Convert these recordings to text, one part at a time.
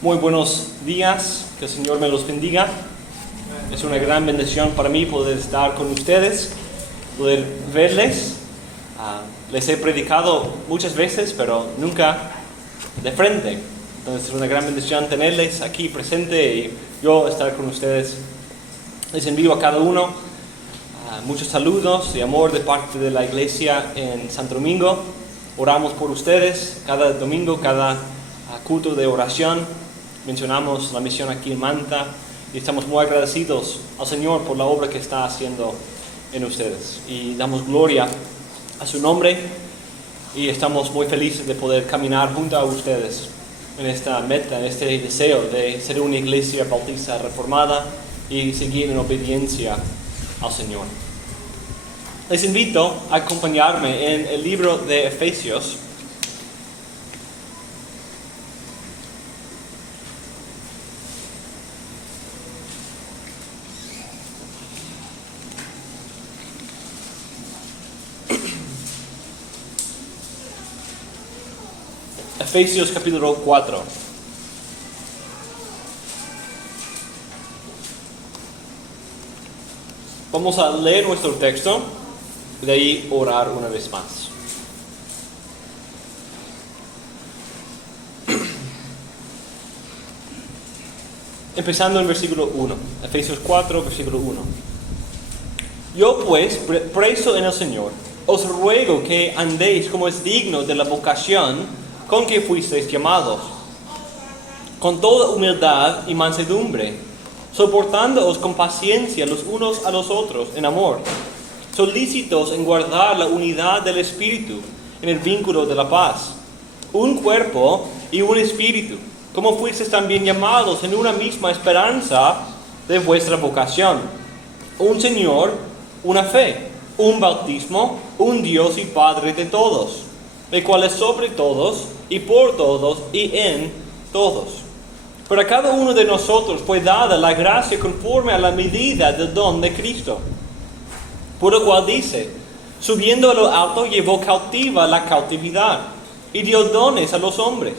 Muy buenos días, que el Señor me los bendiga. Es una gran bendición para mí poder estar con ustedes, poder verles. Les he predicado muchas veces, pero nunca de frente. Entonces es una gran bendición tenerles aquí presente y yo estar con ustedes. Les envío a cada uno muchos saludos y amor de parte de la iglesia en Santo Domingo. Oramos por ustedes cada domingo, cada culto de oración. Mencionamos la misión aquí en Manta y estamos muy agradecidos al Señor por la obra que está haciendo en ustedes. Y damos gloria a su nombre y estamos muy felices de poder caminar junto a ustedes en esta meta, en este deseo de ser una iglesia bautista reformada y seguir en obediencia al Señor. Les invito a acompañarme en el libro de Efesios. Efesios capítulo 4. Vamos a leer nuestro texto y de ahí orar una vez más. Empezando en versículo 1. Efesios 4, versículo 1. Yo pues, preso en el Señor, os ruego que andéis como es digno de la vocación con que fuisteis llamados, con toda humildad y mansedumbre, soportándoos con paciencia los unos a los otros en amor, solícitos en guardar la unidad del Espíritu en el vínculo de la paz, un cuerpo y un espíritu, como fuisteis también llamados en una misma esperanza de vuestra vocación, un Señor, una fe, un bautismo, un Dios y Padre de todos, el cual es sobre todos y por todos y en todos. Pero a cada uno de nosotros fue dada la gracia conforme a la medida del don de Cristo. Por lo cual dice, subiendo a lo alto llevó cautiva la cautividad y dio dones a los hombres.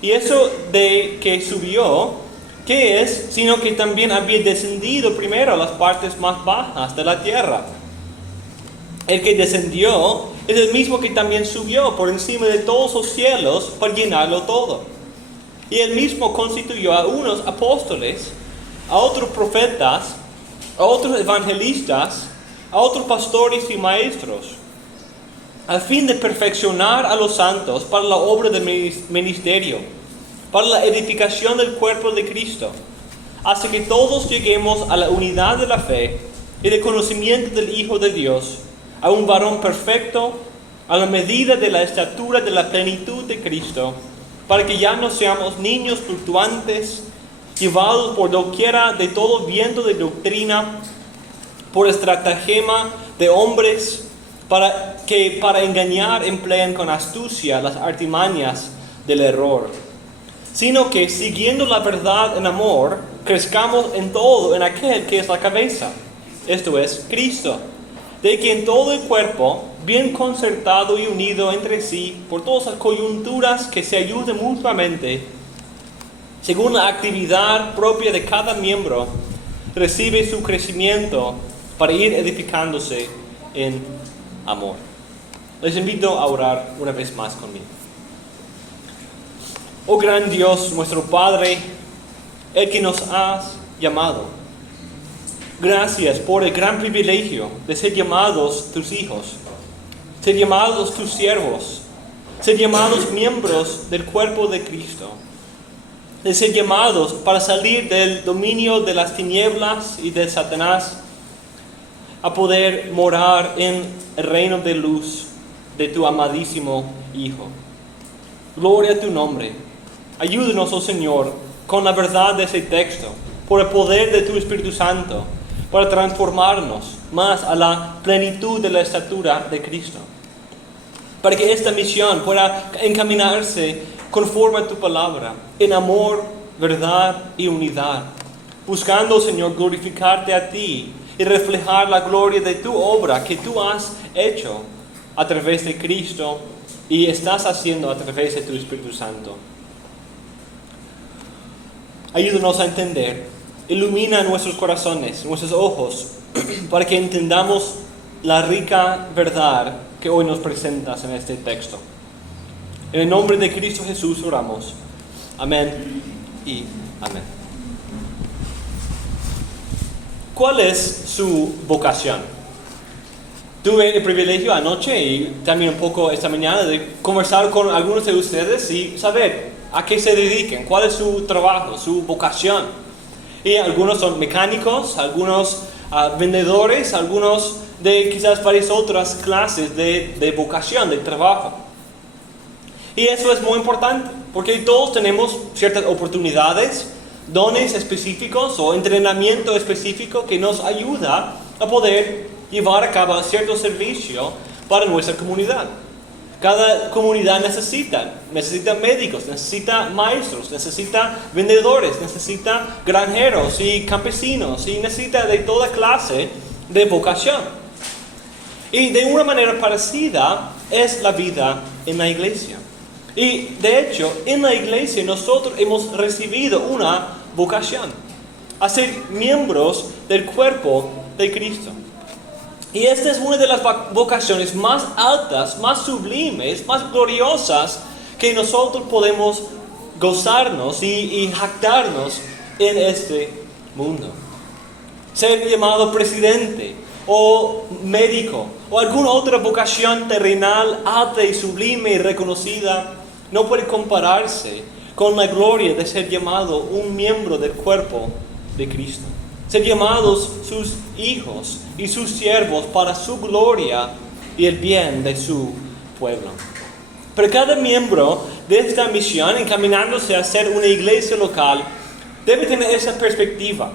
Y eso de que subió, ¿qué es? Sino que también había descendido primero a las partes más bajas de la tierra. El que descendió es el mismo que también subió por encima de todos los cielos para llenarlo todo. Y él mismo constituyó a unos apóstoles, a otros profetas, a otros evangelistas, a otros pastores y maestros, al fin de perfeccionar a los santos para la obra del ministerio, para la edificación del cuerpo de Cristo, hasta que todos lleguemos a la unidad de la fe y del conocimiento del Hijo de Dios, a un varón perfecto, a la medida de la estatura de la plenitud de Cristo, para que ya no seamos niños fluctuantes, llevados por doquiera de todo viento de doctrina, por estratagema de hombres, para engañar emplean con astucia las artimañas del error, sino que siguiendo la verdad en amor, crezcamos en todo en aquel que es la cabeza, esto es, Cristo, de quien todo el cuerpo, bien concertado y unido entre sí, por todas las coyunturas que se ayuden mutuamente, según la actividad propia de cada miembro, recibe su crecimiento para ir edificándose en amor. Les invito a orar una vez más conmigo. Oh gran Dios, nuestro Padre, el que nos has llamado, gracias por el gran privilegio de ser llamados tus hijos, ser llamados tus siervos, ser llamados miembros del cuerpo de Cristo, de ser llamados para salir del dominio de las tinieblas y de Satanás, a poder morar en el reino de luz de tu amadísimo Hijo. Gloria a tu nombre. Ayúdanos, oh Señor, con la verdad de ese texto, por el poder de tu Espíritu Santo, para transformarnos más a la plenitud de la estatura de Cristo. Para que esta misión pueda encaminarse conforme a tu palabra, en amor, verdad y unidad. Buscando, Señor, glorificarte a ti y reflejar la gloria de tu obra que tú has hecho a través de Cristo y estás haciendo a través de tu Espíritu Santo. ayúdanos a entender. Ilumina nuestros corazones, nuestros ojos, para que entendamos la rica verdad que hoy nos presentas en este texto. En el nombre de Cristo Jesús oramos. Amén y amén. ¿Cuál es su vocación? Tuve el privilegio anoche y también un poco esta mañana de conversar con algunos de ustedes y saber a qué se dediquen, cuál es su trabajo, su vocación. Y algunos son mecánicos, algunos vendedores, algunos de quizás varias otras clases de vocación, de trabajo. Y eso es muy importante, porque todos tenemos ciertas oportunidades, dones específicos o entrenamiento específico que nos ayuda a poder llevar a cabo cierto servicio para nuestra comunidad. Cada comunidad necesita médicos, necesita maestros, necesita vendedores, necesita granjeros y campesinos y necesita de toda clase de vocación. Y de una manera parecida es la vida en la iglesia. Y de hecho, en la iglesia nosotros hemos recibido una vocación, a ser miembros del cuerpo de Cristo. Y esta es una de las vocaciones más altas, más sublimes, más gloriosas que nosotros podemos gozarnos y jactarnos en este mundo. Ser llamado presidente o médico o alguna otra vocación terrenal alta y sublime y reconocida no puede compararse con la gloria de ser llamado un miembro del cuerpo de Cristo. Ser llamados sus hijos y sus siervos para su gloria y el bien de su pueblo. Pero cada miembro de esta misión, encaminándose a ser una iglesia local, debe tener esa perspectiva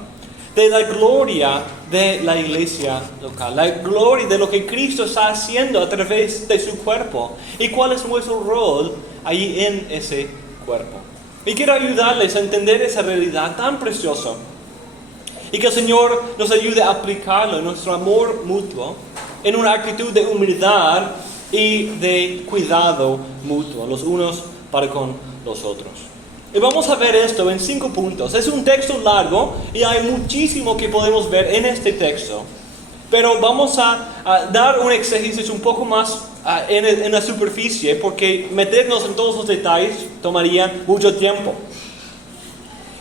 de la gloria de la iglesia local, la gloria de lo que Cristo está haciendo a través de su cuerpo y cuál es nuestro rol ahí en ese cuerpo. Y quiero ayudarles a entender esa realidad tan preciosa y que el Señor nos ayude a aplicarlo en nuestro amor mutuo, en una actitud de humildad y de cuidado mutuo, los unos para con los otros. Y vamos a ver esto en 5 puntos. Es un texto largo y hay muchísimo que podemos ver en este texto. Pero vamos a dar un exégesis un poco más en la superficie, porque meternos en todos los detalles tomaría mucho tiempo.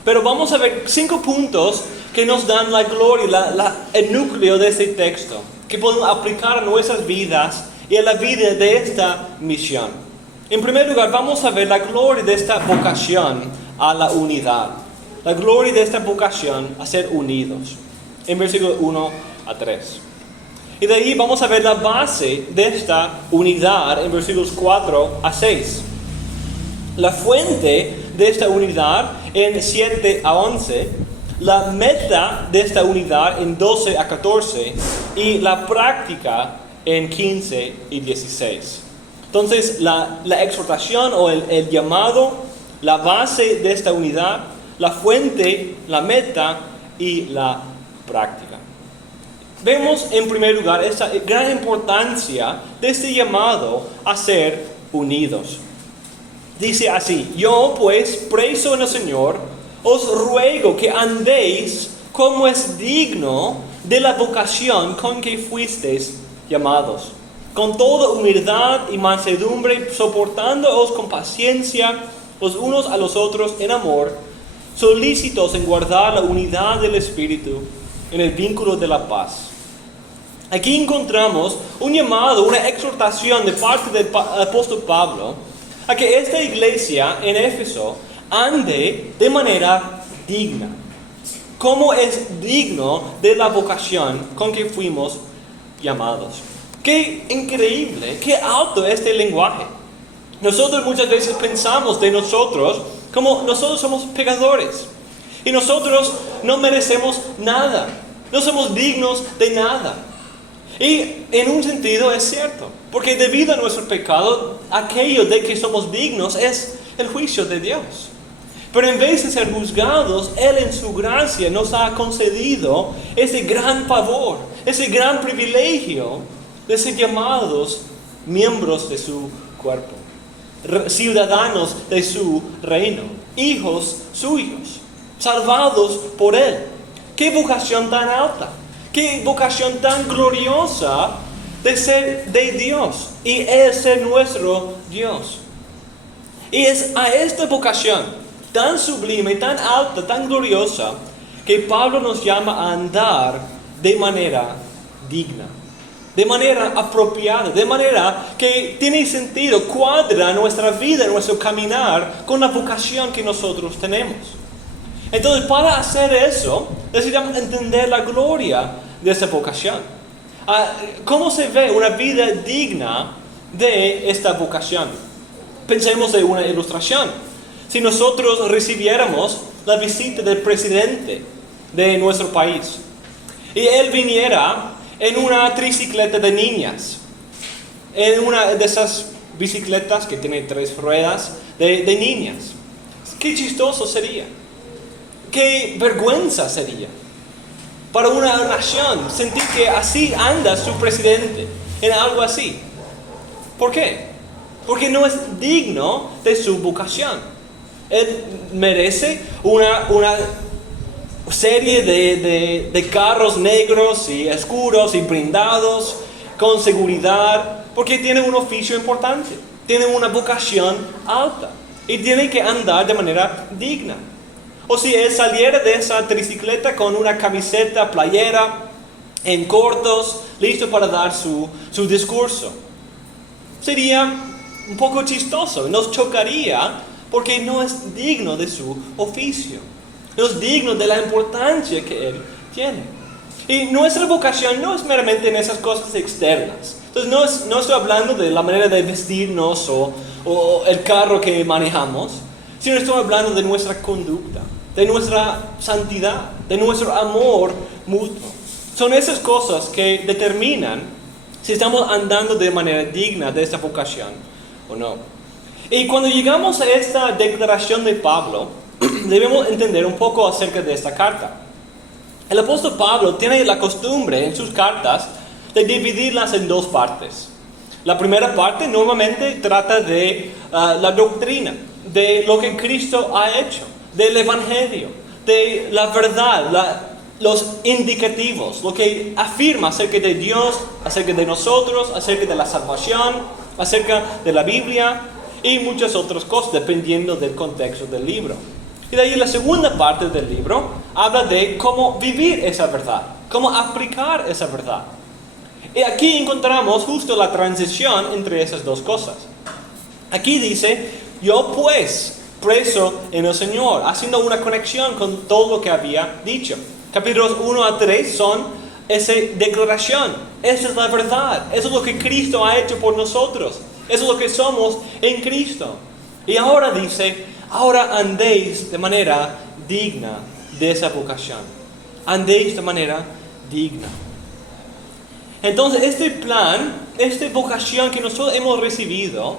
Pero vamos a ver 5 puntos que nos dan la gloria, el núcleo de este texto, que podemos aplicar a nuestras vidas y a la vida de esta misión. En primer lugar, vamos a ver la gloria de esta vocación a la unidad. La gloria de esta vocación a ser unidos. En versículos 1 a 3. Y de ahí vamos a ver la base de esta unidad en versículos 4 a 6. La fuente de esta unidad en 7 a 11. La meta de esta unidad en 12 a 14. Y la práctica en 15 y 16. Entonces, la exhortación o el llamado, la base de esta unidad, la fuente, la meta y la práctica. Vemos en primer lugar esta gran importancia de este llamado a ser unidos. Dice así: yo pues, preso en el Señor, os ruego que andéis como es digno de la vocación con que fuisteis llamados, con toda humildad y mansedumbre, soportándoos con paciencia los unos a los otros en amor, solícitos en guardar la unidad del Espíritu en el vínculo de la paz. Aquí encontramos un llamado, una exhortación de parte del apóstol Pablo a que esta iglesia en Éfeso ande de manera digna, como es digno de la vocación con que fuimos llamados. Qué increíble, qué alto este lenguaje. Nosotros muchas veces pensamos de nosotros como nosotros somos pecadores y nosotros no merecemos nada, no somos dignos de nada. Y en un sentido es cierto, porque debido a nuestro pecado, aquello de que somos dignos es el juicio de Dios. Pero en vez de ser juzgados, Él en su gracia nos ha concedido ese gran favor, ese gran privilegio de ser llamados miembros de su cuerpo, ciudadanos de su reino, hijos suyos, salvados por Él. ¡Qué vocación tan alta! ¡Qué vocación tan gloriosa de ser de Dios! Y Él ser nuestro Dios. Y es a esta vocación tan sublime, tan alta, tan gloriosa, que Pablo nos llama a andar de manera digna, de manera apropiada, de manera que tiene sentido, cuadra nuestra vida, nuestro caminar con la vocación que nosotros tenemos. Entonces, para hacer eso, necesitamos entender la gloria de esa vocación. ¿Cómo se ve una vida digna de esta vocación? Pensemos en una ilustración. Si nosotros recibiéramos la visita del presidente de nuestro país y él viniera en una tricicleta de niñas, en una de esas bicicletas que tiene 3 ruedas de niñas, qué chistoso sería, qué vergüenza sería para una nación sentir que así anda su presidente en algo así. ¿Por qué? Porque no es digno de su vocación. Él merece una serie de carros negros y oscuros y blindados con seguridad, porque tiene un oficio importante, tiene una vocación alta y tiene que andar de manera digna. O si él saliera de esa tricicleta con una camiseta, playera, en cortos, listo para dar su discurso, sería un poco chistoso, nos chocaría porque no es digno de su oficio, no es digno de la importancia que él tiene. Y nuestra vocación no es meramente en esas cosas externas. Entonces no estoy hablando de la manera de vestirnos o el carro que manejamos, sino estoy hablando de nuestra conducta, de nuestra santidad, de nuestro amor mutuo. Son esas cosas que determinan si estamos andando de manera digna de esta vocación o no. Y cuando llegamos a esta declaración de Pablo, debemos entender un poco acerca de esta carta. El apóstol Pablo tiene la costumbre en sus cartas de dividirlas en 2 partes. La primera parte normalmente trata de la doctrina, de lo que Cristo ha hecho, del evangelio, de la verdad, los indicativos, lo que afirma acerca de Dios, acerca de nosotros, acerca de la salvación, acerca de la Biblia y muchas otras cosas, dependiendo del contexto del libro. Y de ahí la segunda parte del libro habla de cómo vivir esa verdad, cómo aplicar esa verdad. Y aquí encontramos justo la transición entre esas 2 cosas. Aquí dice, yo pues, preso en el Señor, haciendo una conexión con todo lo que había dicho. Capítulos 1 a 3 son esa declaración, esa es la verdad, eso es lo que Cristo ha hecho por nosotros, eso es lo que somos en Cristo. Y ahora dice, ahora andéis de manera digna de esa vocación, andéis de manera digna. Entonces este plan, esta vocación que nosotros hemos recibido,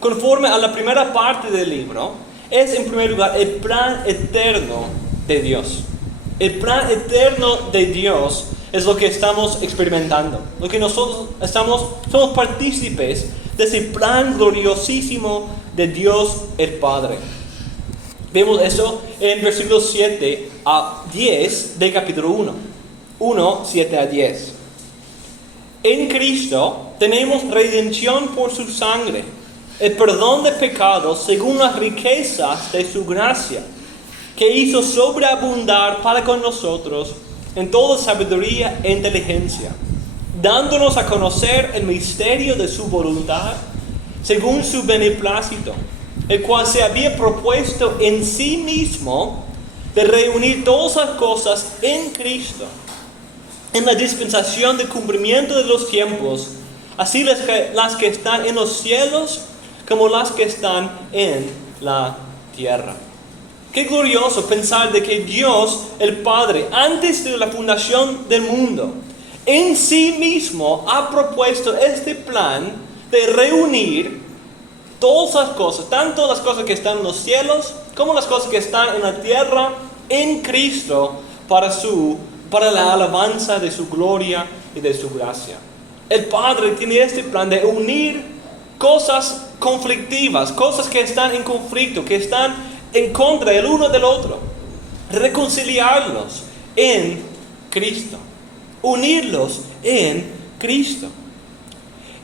conforme a la primera parte del libro, es en primer lugar el plan eterno de Dios. El plan eterno de Dios es lo que estamos experimentando. Lo que nosotros somos partícipes de ese plan gloriosísimo de Dios el Padre. Vemos eso en versículos 7 a 10 del capítulo 1. 1, 7 a 10. En Cristo tenemos redención por su sangre, el perdón de pecados según las riquezas de su gracia, que hizo sobreabundar para con nosotros en toda sabiduría e inteligencia, dándonos a conocer el misterio de su voluntad, según su beneplácito, el cual se había propuesto en sí mismo de reunir todas las cosas en Cristo, en la dispensación del cumplimiento de los tiempos, así las que están en los cielos como las que están en la tierra. Qué glorioso pensar de que Dios, el Padre, antes de la fundación del mundo, en sí mismo ha propuesto este plan de reunir todas las cosas, tanto las cosas que están en los cielos como las cosas que están en la tierra, en Cristo, para la alabanza de su gloria y de su gracia. El Padre tiene este plan de unir cosas conflictivas, cosas que están en conflicto, que están en contra el uno del otro. reconciliarlos en Cristo, unirlos en Cristo.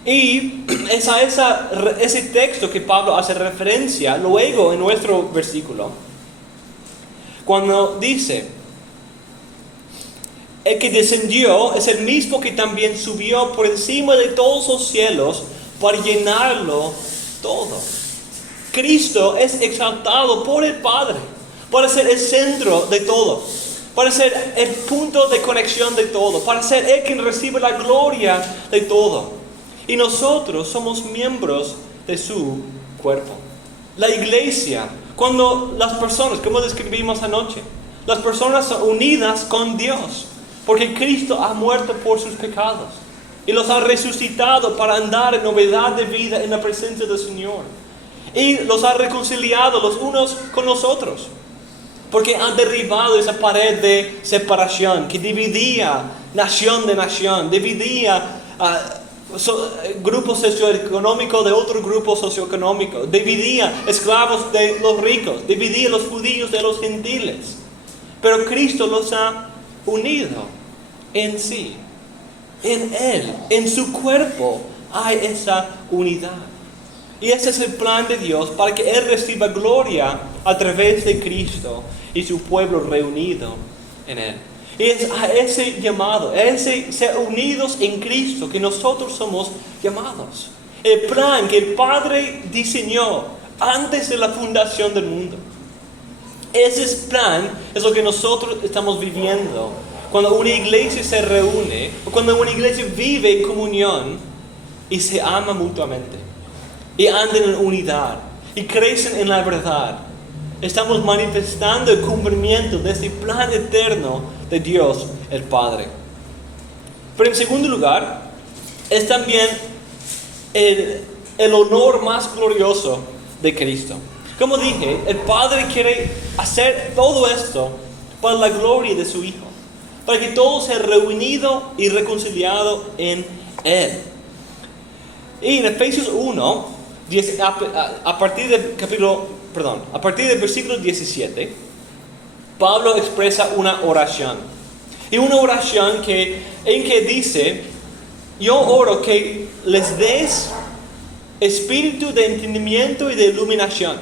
Y es a ese texto que Pablo hace referencia luego en nuestro versículo, cuando dice: el que descendió es el mismo que también subió por encima de todos los cielos para llenarlo todo. Cristo es exaltado por el Padre para ser el centro de todo, para ser el punto de conexión de todo, para ser el quien recibe la gloria de todo. Y nosotros somos miembros de su cuerpo. La iglesia, cuando las personas, como describimos anoche, las personas son unidas con Dios, porque Cristo ha muerto por sus pecados y los ha resucitado para andar en novedad de vida en la presencia del Señor. Y los ha reconciliado los unos con los otros, porque han derribado esa pared de separación que dividía nación de nación, dividía grupo socioeconómico de otro grupo socioeconómico, dividía esclavos de los ricos, dividía los judíos de los gentiles. Pero Cristo los ha unido en sí, en Él, en su cuerpo hay esa unidad. Y ese es el plan de Dios para que Él reciba gloria a través de Cristo y su pueblo reunido en Él. Y es a ese llamado, a ese ser unidos en Cristo que nosotros somos llamados. El plan que el Padre diseñó antes de la fundación del mundo. Ese plan es lo que nosotros estamos viviendo cuando una iglesia se reúne, o cuando una iglesia vive en comunión y se ama mutuamente, y andan en unidad, y crecen en la verdad. Estamos manifestando el cumplimiento de ese plan eterno de Dios el Padre. Pero en segundo lugar, es también el honor más glorioso de Cristo. Como dije, el Padre quiere hacer todo esto para la gloria de su Hijo, para que todo sea reunido y reconciliado en Él. Y en Efesios 1, a partir del versículo 17, Pablo expresa una oración. Y una oración en que dice: yo oro que les des espíritu de entendimiento y de iluminación.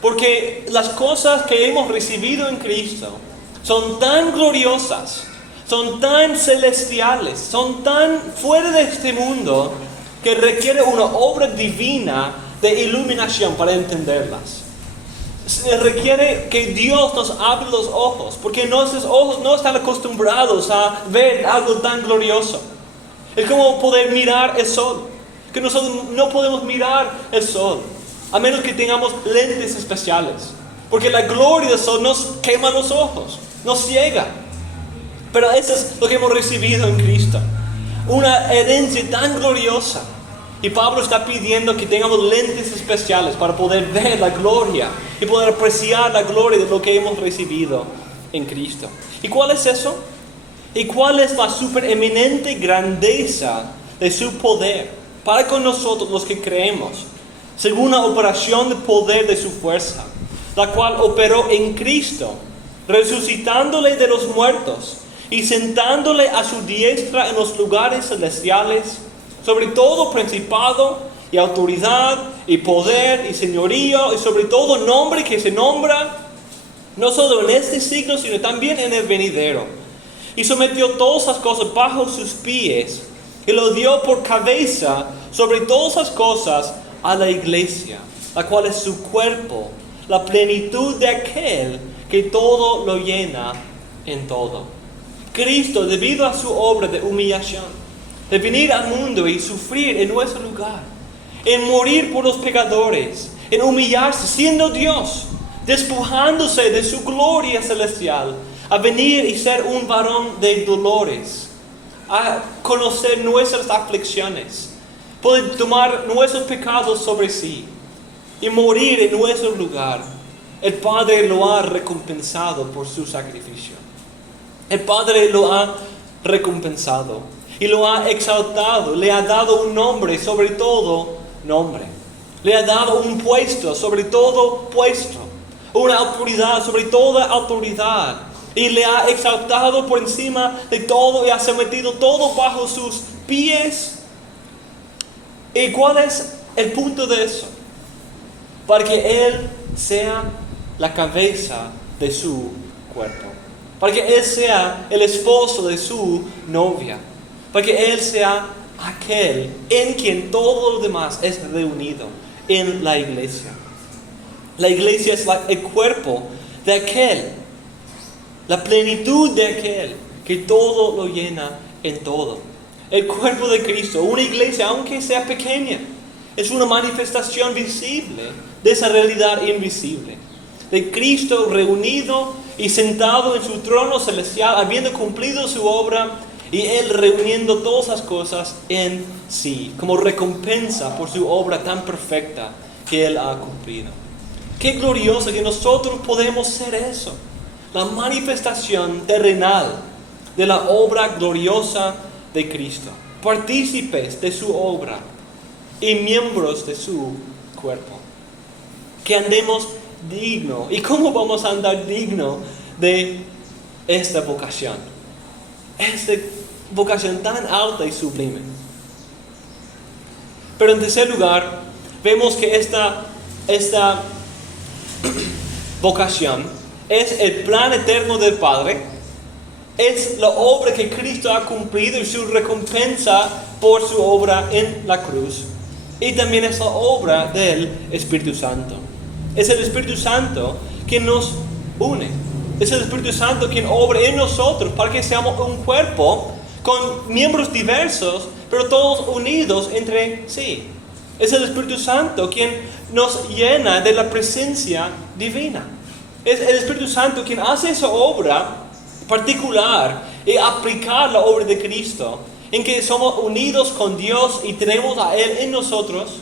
Porque las cosas que hemos recibido en Cristo son tan gloriosas, son tan celestiales, son tan fuera de este mundo, que requiere una obra divina de iluminación para entenderlas. Se requiere que Dios nos abra los ojos, porque nuestros ojos no están acostumbrados a ver algo tan glorioso. Es como poder mirar el sol, que nosotros no podemos mirar el sol, a menos que tengamos lentes especiales, porque la gloria del sol nos quema los ojos, nos ciega. Pero eso es lo que hemos recibido en Cristo, una herencia tan gloriosa. Y Pablo está pidiendo que tengamos lentes especiales para poder ver la gloria y poder apreciar la gloria de lo que hemos recibido en Cristo. ¿Y cuál es eso? ¿Y cuál es la supereminente grandeza de su poder para con nosotros los que creemos, según la operación de poder de su fuerza, la cual operó en Cristo, resucitándole de los muertos y sentándole a su diestra en los lugares celestiales, sobre todo principado y autoridad y poder y señorío y sobre todo nombre que se nombra, no solo en este siglo, sino también en el venidero. Y sometió todas las cosas bajo sus pies y lo dio por cabeza sobre todas las cosas a la iglesia, la cual es su cuerpo, la plenitud de aquel que todo lo llena en todo. Cristo, debido a su obra de humillación, de venir al mundo y sufrir en nuestro lugar, en morir por los pecadores, en humillarse siendo Dios, despojándose de su gloria celestial, a venir y ser un varón de dolores, a conocer nuestras aflicciones, poder tomar nuestros pecados sobre sí y morir en nuestro lugar. El Padre lo ha recompensado por su sacrificio. El Padre lo ha recompensado y lo ha exaltado, le ha dado un nombre sobre todo nombre, le ha dado un puesto sobre todo puesto, una autoridad sobre toda autoridad, y le ha exaltado por encima de todo y ha sometido todo bajo sus pies. ¿Y cuál es el punto de eso? Para que Él sea la cabeza de su cuerpo, para que Él sea el esposo de su novia, para que Él sea aquel en quien todo lo demás es reunido en la iglesia. La iglesia es el cuerpo de aquel, la plenitud de aquel que todo lo llena en todo. El cuerpo de Cristo, una iglesia, aunque sea pequeña, es una manifestación visible de esa realidad invisible. De Cristo reunido y sentado en su trono celestial, habiendo cumplido su obra, y Él reuniendo todas las cosas en sí, como recompensa por su obra tan perfecta que Él ha cumplido. Qué glorioso que nosotros podemos ser eso, la manifestación terrenal de la obra gloriosa de Cristo, partícipes de su obra y miembros de su cuerpo. Que andemos digno. ¿Y cómo vamos a andar digno de esta vocación? Esta vocación tan alta y sublime. Pero en tercer lugar, vemos que esta vocación es el plan eterno del Padre, es la obra que Cristo ha cumplido y su recompensa por su obra en la cruz, y también es la obra del Espíritu Santo. Es el Espíritu Santo quien nos une, es el Espíritu Santo quien obra en nosotros para que seamos un cuerpo con miembros diversos, pero todos unidos entre sí. Es el Espíritu Santo quien nos llena de la presencia divina. Es el Espíritu Santo quien hace esa obra particular y aplicar la obra de Cristo, en que somos unidos con Dios y tenemos a Él en nosotros,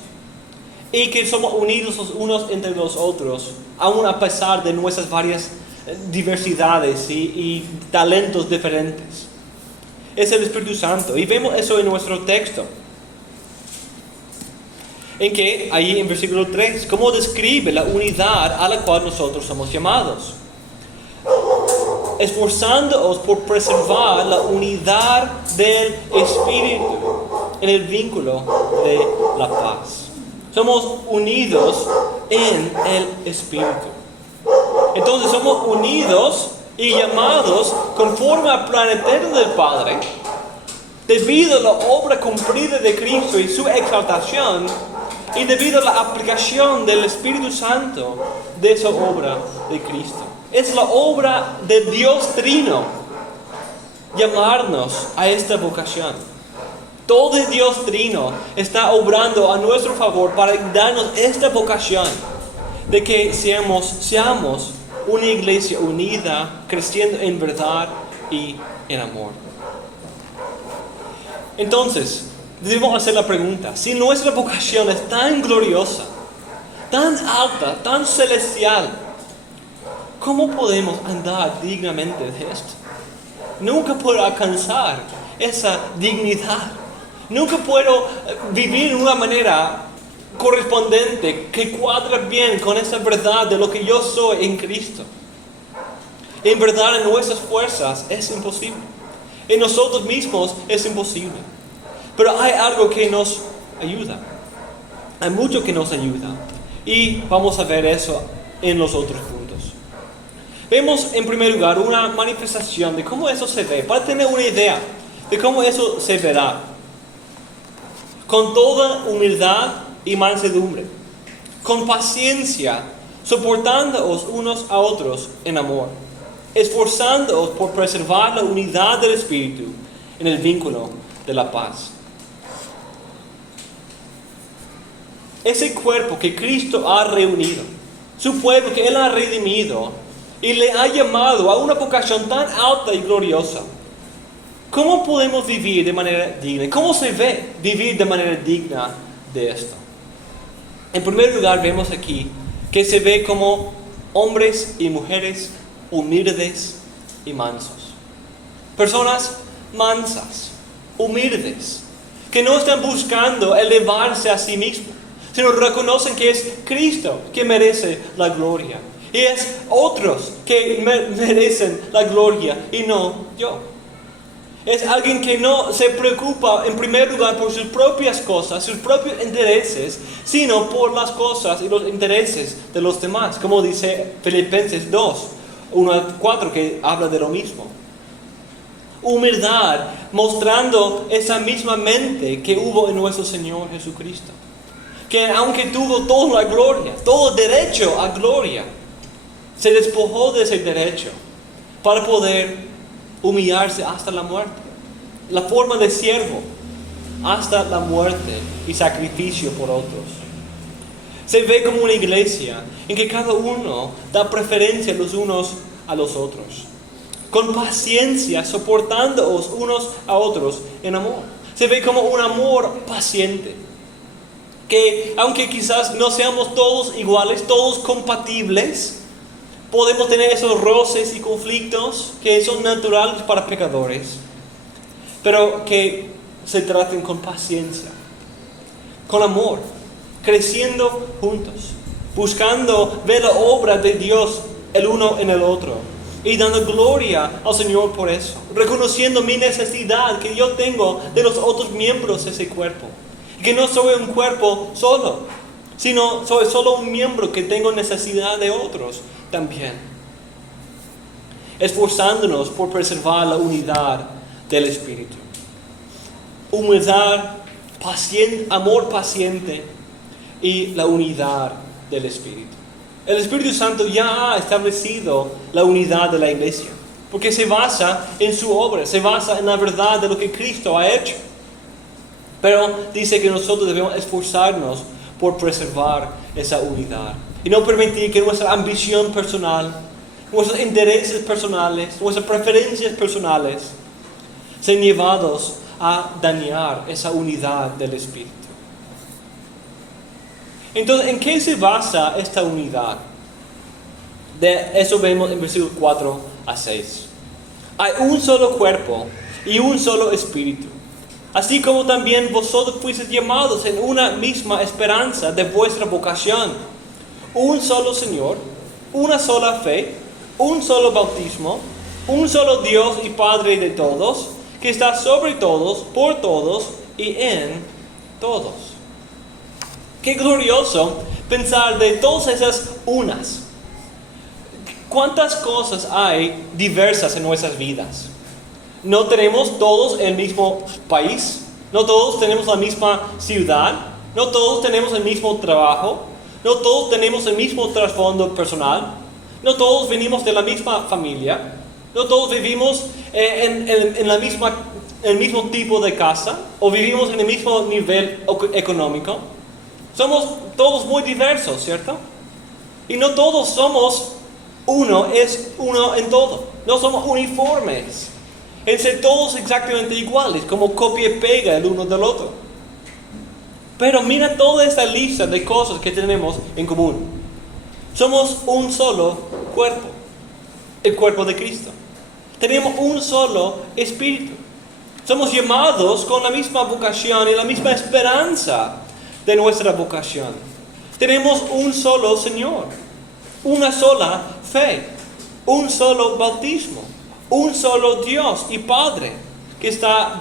y que somos unidos los unos entre los otros, aun a pesar de nuestras varias diversidades y talentos diferentes. Es el Espíritu Santo, y vemos eso en nuestro texto, en que ahí en versículo 3, cómo describe la unidad a la cual nosotros somos llamados. Esforzándoos por preservar la unidad del Espíritu en el vínculo de la paz. Somos unidos en el Espíritu. Entonces somos unidos y llamados conforme al plan eterno del Padre, debido a la obra cumplida de Cristo y su exaltación, y debido a la aplicación del Espíritu Santo de esa obra de Cristo. Es la obra de Dios Trino llamarnos a esta vocación. Todo Dios Trino está obrando a nuestro favor para darnos esta vocación de que seamos una iglesia unida, creciendo en verdad y en amor. Entonces, debemos hacer la pregunta: si nuestra vocación es tan gloriosa, tan alta, tan celestial, ¿cómo podemos andar dignamente de esto? Nunca puedo alcanzar esa dignidad. Nunca puedo vivir de una manera correspondiente que cuadra bien con esa verdad de lo que yo soy en Cristo. En verdad, en nuestras fuerzas es imposible. En nosotros mismos es imposible. Pero hay algo que nos ayuda. Hay mucho que nos ayuda. Y vamos a ver eso en los otros puntos. Vemos en primer lugar una manifestación de cómo eso se ve, para tener una idea de cómo eso se verá. Con toda humildad y mansedumbre, con paciencia, soportándoos unos a otros en amor, esforzándoos por preservar la unidad del Espíritu en el vínculo de la paz. Ese cuerpo que Cristo ha reunido, su pueblo que Él ha redimido y le ha llamado a una vocación tan alta y gloriosa, ¿cómo podemos vivir de manera digna? ¿Cómo se ve vivir de manera digna de esto? En primer lugar, vemos aquí que se ve como hombres y mujeres humildes y mansos. Personas mansas, humildes, que no están buscando elevarse a sí mismos, sino reconocen que es Cristo que merece la gloria. Y es otros que merecen la gloria y no yo. Es alguien que no se preocupa en primer lugar por sus propias cosas, sus propios intereses, sino por las cosas y los intereses de los demás. Como dice Filipenses 2, 1-4, que habla de lo mismo. Humildad, mostrando esa misma mente que hubo en nuestro Señor Jesucristo. Que aunque tuvo toda la gloria, todo derecho a gloria, se despojó de ese derecho para poder humillarse hasta la muerte. La forma de siervo hasta la muerte y sacrificio por otros. Se ve como una iglesia en que cada uno da preferencia los unos a los otros. Con paciencia, soportándoos unos a otros en amor. Se ve como un amor paciente. Que aunque quizás no seamos todos iguales, todos compatibles, podemos tener esos roces y conflictos que son naturales para pecadores, pero que se traten con paciencia, con amor, creciendo juntos, buscando ver la obra de Dios el uno en el otro y dando gloria al Señor por eso, reconociendo mi necesidad que yo tengo de los otros miembros de ese cuerpo, que no soy un cuerpo solo, sino soy solo un miembro que tengo necesidad de otros también. Esforzándonos por preservar la unidad del Espíritu. Humildad, amor paciente y la unidad del Espíritu. El Espíritu Santo ya ha establecido la unidad de la iglesia, porque se basa en su obra, se basa en la verdad de lo que Cristo ha hecho. Pero dice que nosotros debemos esforzarnos por preservar esa unidad y no permitir que nuestra ambición personal, nuestros intereses personales, nuestras preferencias personales sean llevados a dañar esa unidad del Espíritu. Entonces, ¿en qué se basa esta unidad? De eso vemos en versículos 4-6. Hay un solo cuerpo y un solo Espíritu, así como también vosotros fuisteis llamados en una misma esperanza de vuestra vocación. Un solo Señor, una sola fe, un solo bautismo, un solo Dios y Padre de todos, que está sobre todos, por todos y en todos. Qué glorioso pensar de todas esas unas. ¿Cuántas cosas hay diversas en nuestras vidas? No tenemos todos el mismo país, no todos tenemos la misma ciudad, no todos tenemos el mismo trabajo, no todos tenemos el mismo trasfondo personal, no todos venimos de la misma familia, no todos vivimos en el mismo tipo de casa o vivimos en el mismo nivel económico. Somos todos muy diversos, ¿cierto? Y no todos somos uno en todo. No somos uniformes en ser todos exactamente iguales, como copia y pega el uno del otro. Pero mira toda esta lista de cosas que tenemos en común. Somos un solo cuerpo, el cuerpo de Cristo. Tenemos un solo Espíritu. Somos llamados con la misma vocación y la misma esperanza de nuestra vocación. Tenemos un solo Señor, una sola fe, un solo bautismo, un solo Dios y Padre, que está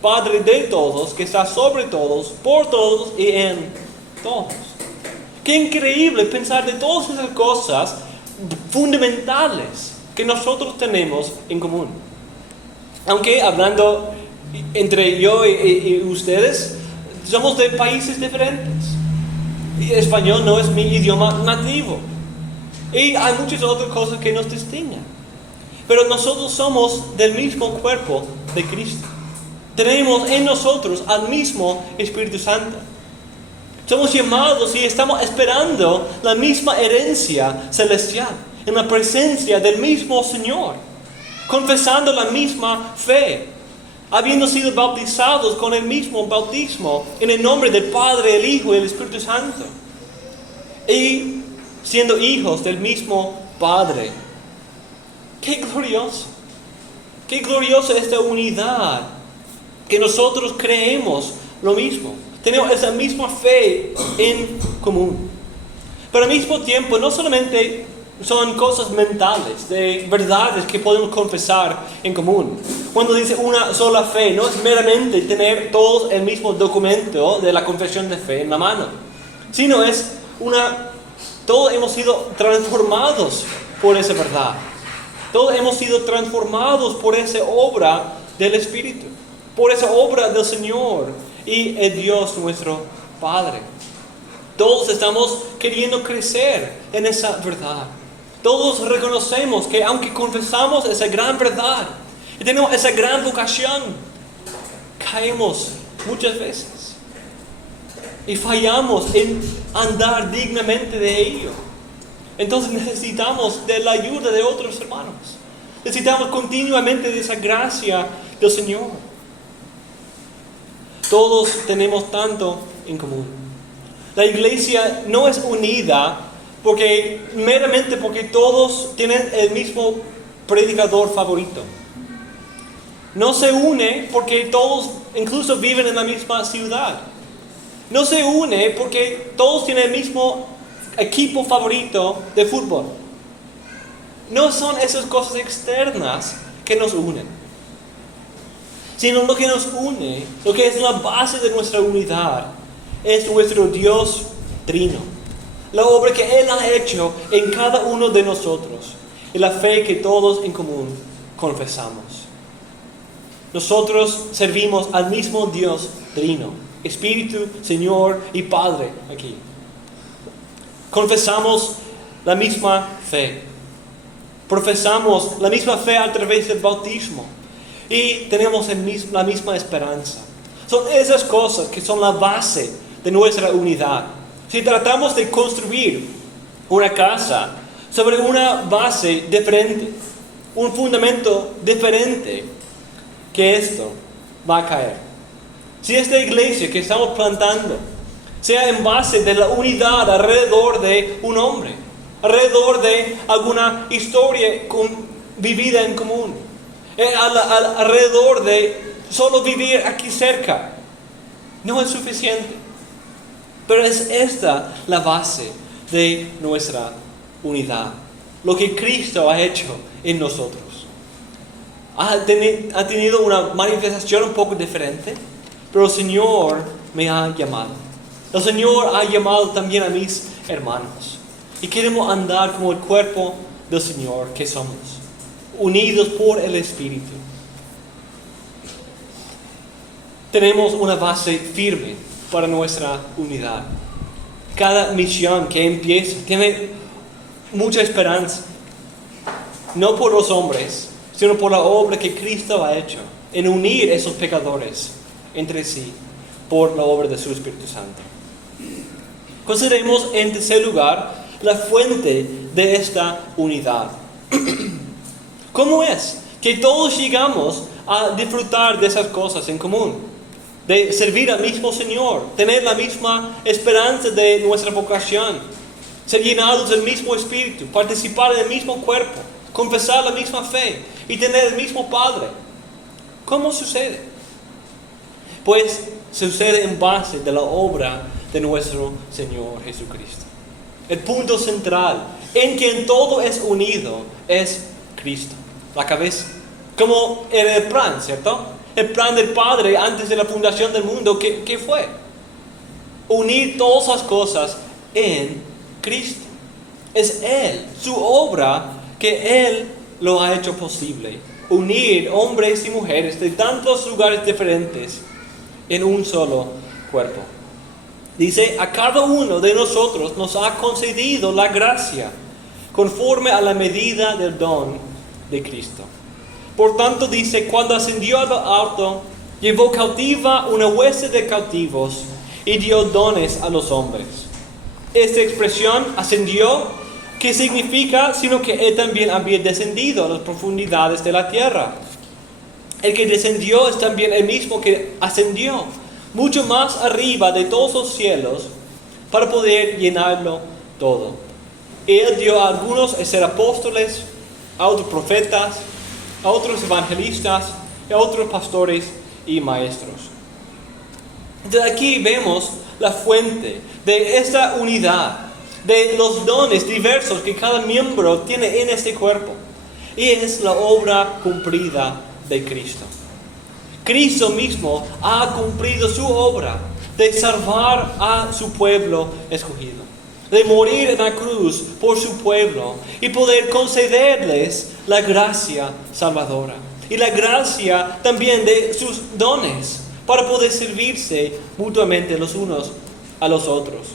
Padre de todos, que está sobre todos, por todos y en todos. Qué increíble pensar de todas esas cosas fundamentales que nosotros tenemos en común. Aunque hablando entre yo y ustedes, somos de países diferentes. Y español no es mi idioma nativo. Y hay muchas otras cosas que nos distinguen. Pero nosotros somos del mismo cuerpo de Cristo. Tenemos en nosotros al mismo Espíritu Santo. Somos llamados y estamos esperando la misma herencia celestial, en la presencia del mismo Señor, confesando la misma fe, habiendo sido bautizados con el mismo bautismo, en el nombre del Padre, el Hijo y el Espíritu Santo, y siendo hijos del mismo Padre. ¡Qué glorioso! ¡Qué gloriosa esta unidad! Que nosotros creemos lo mismo. Tenemos esa misma fe en común. Pero al mismo tiempo, no solamente son cosas mentales, de verdades que podemos confesar en común. Cuando dice una sola fe, no es meramente tener todos el mismo documento de la confesión de fe en la mano, sino es todos hemos sido transformados por esa verdad. Todos hemos sido transformados por esa obra del Espíritu, por esa obra del Señor y el Dios nuestro Padre. Todos estamos queriendo crecer en esa verdad. Todos reconocemos que aunque confesamos esa gran verdad y tenemos esa gran vocación, caemos muchas veces y fallamos en andar dignamente de ello. Entonces necesitamos de la ayuda de otros hermanos. Necesitamos continuamente de esa gracia del Señor. Todos tenemos tanto en común. La iglesia no es unida meramente porque todos tienen el mismo predicador favorito. No se une porque todos incluso viven en la misma ciudad. No se une porque todos tienen el mismo equipo favorito de fútbol. No son esas cosas externas que nos unen, sino lo que nos une, lo que es la base de nuestra unidad, es nuestro Dios trino. La obra que Él ha hecho en cada uno de nosotros y la fe que todos en común confesamos. Nosotros servimos al mismo Dios trino, Espíritu, Señor y Padre aquí. Confesamos la misma fe. Profesamos la misma fe a través del bautismo. Y tenemos la misma esperanza. Son esas cosas que son la base de nuestra unidad. Si tratamos de construir una casa sobre una base diferente, un fundamento diferente, que esto va a caer. Si esta iglesia que estamos plantando sea en base de la unidad alrededor de un hombre, alrededor de alguna historia vivida en común, alrededor de solo vivir aquí cerca, no es suficiente. Pero es esta la base de nuestra unidad, lo que Cristo ha hecho en nosotros. Ha tenido una manifestación un poco diferente, pero el Señor me ha llamado. El Señor ha llamado también a mis hermanos. Y queremos andar como el cuerpo del Señor que somos, unidos por el Espíritu. Tenemos una base firme para nuestra unidad. Cada misión que empieza tiene mucha esperanza. No por los hombres, sino por la obra que Cristo ha hecho en unir esos pecadores entre sí por la obra de su Espíritu Santo. Consideremos en tercer lugar la fuente de esta unidad. ¿Cómo es que todos llegamos a disfrutar de esas cosas en común? De servir al mismo Señor, tener la misma esperanza de nuestra vocación, ser llenados del mismo Espíritu, participar en el mismo cuerpo, confesar la misma fe y tener el mismo Padre. ¿Cómo sucede? Pues sucede en base de la obra de nuestro Señor Jesucristo. El punto central en quien todo es unido es Cristo, la cabeza. Como era el plan, ¿cierto? El plan del Padre antes de la fundación del mundo, ¿qué fue? Unir todas las cosas en Cristo. Es Él, su obra, que Él lo ha hecho posible. Unir hombres y mujeres de tantos lugares diferentes en un solo cuerpo. Dice, a cada uno de nosotros nos ha concedido la gracia conforme a la medida del don de Cristo. Por tanto dice, cuando ascendió a lo alto, llevó cautiva una hueste de cautivos y dio dones a los hombres. Esta expresión, ascendió, ¿qué significa? Sino que Él también había descendido a las profundidades de la tierra. El que descendió es también el mismo que ascendió, mucho más arriba de todos los cielos, para poder llenarlo todo. Él dio a algunos a ser apóstoles, a otros profetas, a otros evangelistas, a otros pastores y maestros. Entonces aquí vemos la fuente de esta unidad de los dones diversos que cada miembro tiene en este cuerpo. Y es la obra cumplida de Cristo. Cristo mismo ha cumplido su obra de salvar a su pueblo escogido, de morir en la cruz por su pueblo y poder concederles la gracia salvadora y la gracia también de sus dones para poder servirse mutuamente los unos a los otros.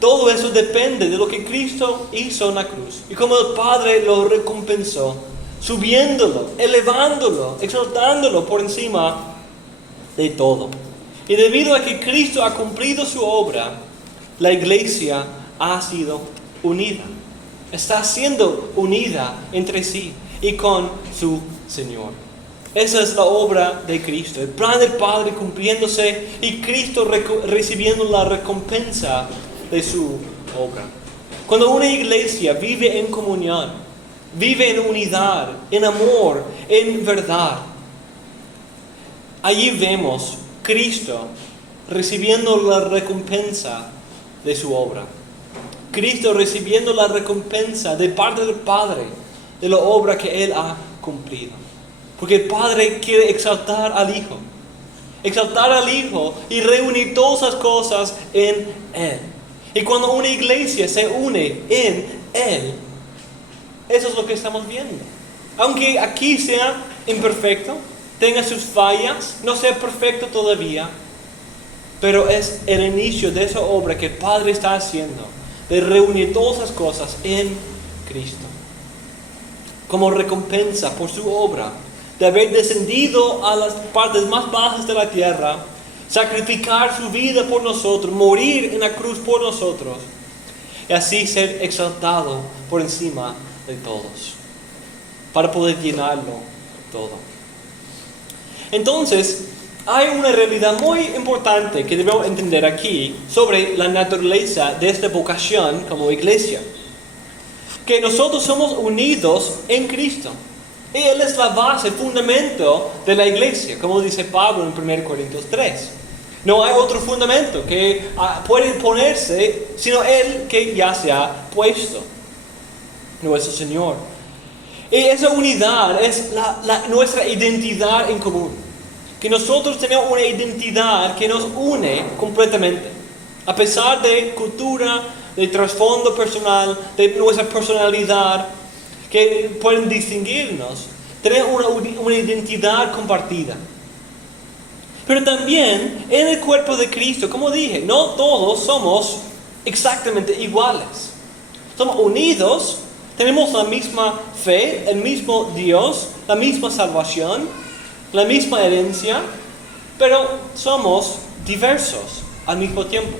Todo eso depende de lo que Cristo hizo en la cruz y cómo el Padre lo recompensó, subiéndolo, elevándolo, exaltándolo por encima de todo. Y debido a que Cristo ha cumplido su obra, la iglesia ha sido unida. Está siendo unida entre sí y con su Señor. Esa es la obra de Cristo, el plan del Padre cumpliéndose y Cristo recibiendo la recompensa de su obra. Cuando una iglesia vive en comunión, vive en unidad, en amor, en verdad, allí vemos Cristo recibiendo la recompensa de su obra. Cristo recibiendo la recompensa de parte del Padre de la obra que Él ha cumplido. Porque el Padre quiere exaltar al Hijo y reunir todas las cosas en Él. Y cuando una iglesia se une en Él, eso es lo que estamos viendo. Aunque aquí sea imperfecto, tenga sus fallas, no sea perfecto todavía, pero es el inicio de esa obra que el Padre está haciendo, de reunir todas las cosas en Cristo, como recompensa por su obra, de haber descendido a las partes más bajas de la tierra, sacrificar su vida por nosotros, morir en la cruz por nosotros, y así ser exaltado por encima de todos, para poder llenarlo todo. Entonces, hay una realidad muy importante que debemos entender aquí sobre la naturaleza de esta vocación como iglesia. Que nosotros somos unidos en Cristo. Y Él es la base, el fundamento de la iglesia, como dice Pablo en 1 Corintios 3. No hay otro fundamento que puede ponerse, sino Él que ya se ha puesto, nuestro Señor. Y esa unidad es nuestra identidad en común. Que nosotros tenemos una identidad que nos une completamente. A pesar de cultura, de trasfondo personal, de nuestra personalidad, que pueden distinguirnos, tenemos una identidad compartida. Pero también en el cuerpo de Cristo, como dije, no todos somos exactamente iguales. Somos unidos. Tenemos la misma fe, el mismo Dios, la misma salvación, la misma herencia, pero somos diversos al mismo tiempo.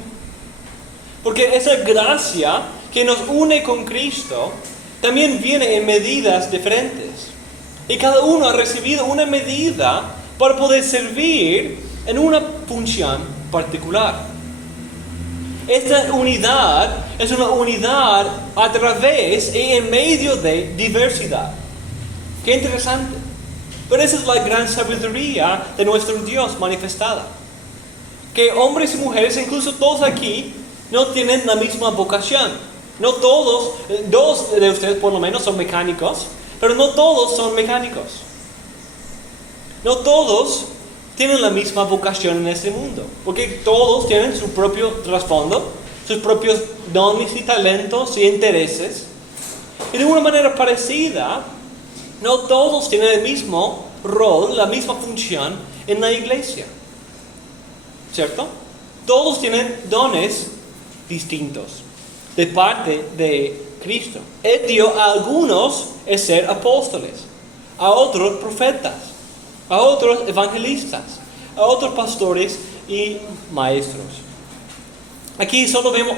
Porque esa gracia que nos une con Cristo también viene en medidas diferentes. Y cada uno ha recibido una medida para poder servir en una función particular. Esta unidad es una unidad a través y en medio de diversidad. Qué interesante. Pero esa es la gran sabiduría de nuestro Dios manifestada. Que hombres y mujeres, incluso todos aquí, no tienen la misma vocación. No todos, dos de ustedes por lo menos son mecánicos, pero no todos son mecánicos. No todos tienen la misma vocación en este mundo, porque todos tienen su propio trasfondo, sus propios dones y talentos y intereses. Y de una manera parecida, no todos tienen el mismo rol, la misma función en la iglesia. ¿Cierto? Todos tienen dones distintos de parte de Cristo. Él dio a algunos el ser apóstoles, a otros profetas, a otros evangelistas, a otros pastores y maestros. Aquí solo vemos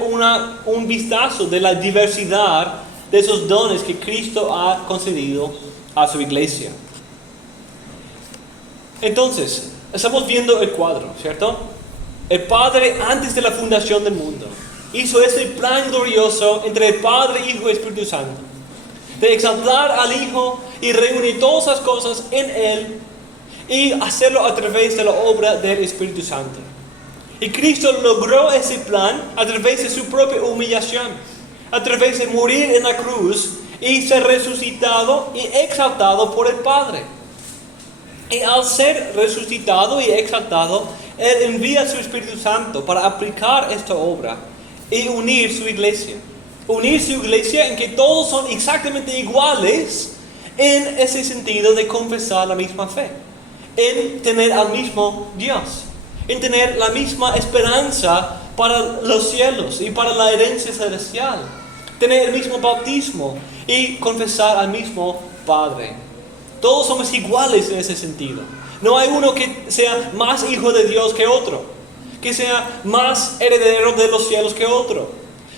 un vistazo de la diversidad de esos dones que Cristo ha concedido a su iglesia. Entonces, estamos viendo el cuadro, ¿cierto? El Padre, antes de la fundación del mundo, hizo ese plan glorioso entre el Padre, Hijo y Espíritu Santo, de exaltar al Hijo y reunir todas las cosas en Él y hacerlo a través de la obra del Espíritu Santo. Y Cristo logró ese plan a través de su propia humillación, a través de morir en la cruz y ser resucitado y exaltado por el Padre. Y al ser resucitado y exaltado, Él envía a su Espíritu Santo para aplicar esta obra y unir su iglesia. Unir su iglesia en que todos son exactamente iguales en ese sentido de confesar la misma fe, en tener al mismo Dios, en tener la misma esperanza para los cielos y para la herencia celestial, tener el mismo bautismo y confesar al mismo Padre. Todos somos iguales en ese sentido. No hay uno que sea más hijo de Dios que otro, que sea más heredero de los cielos que otro.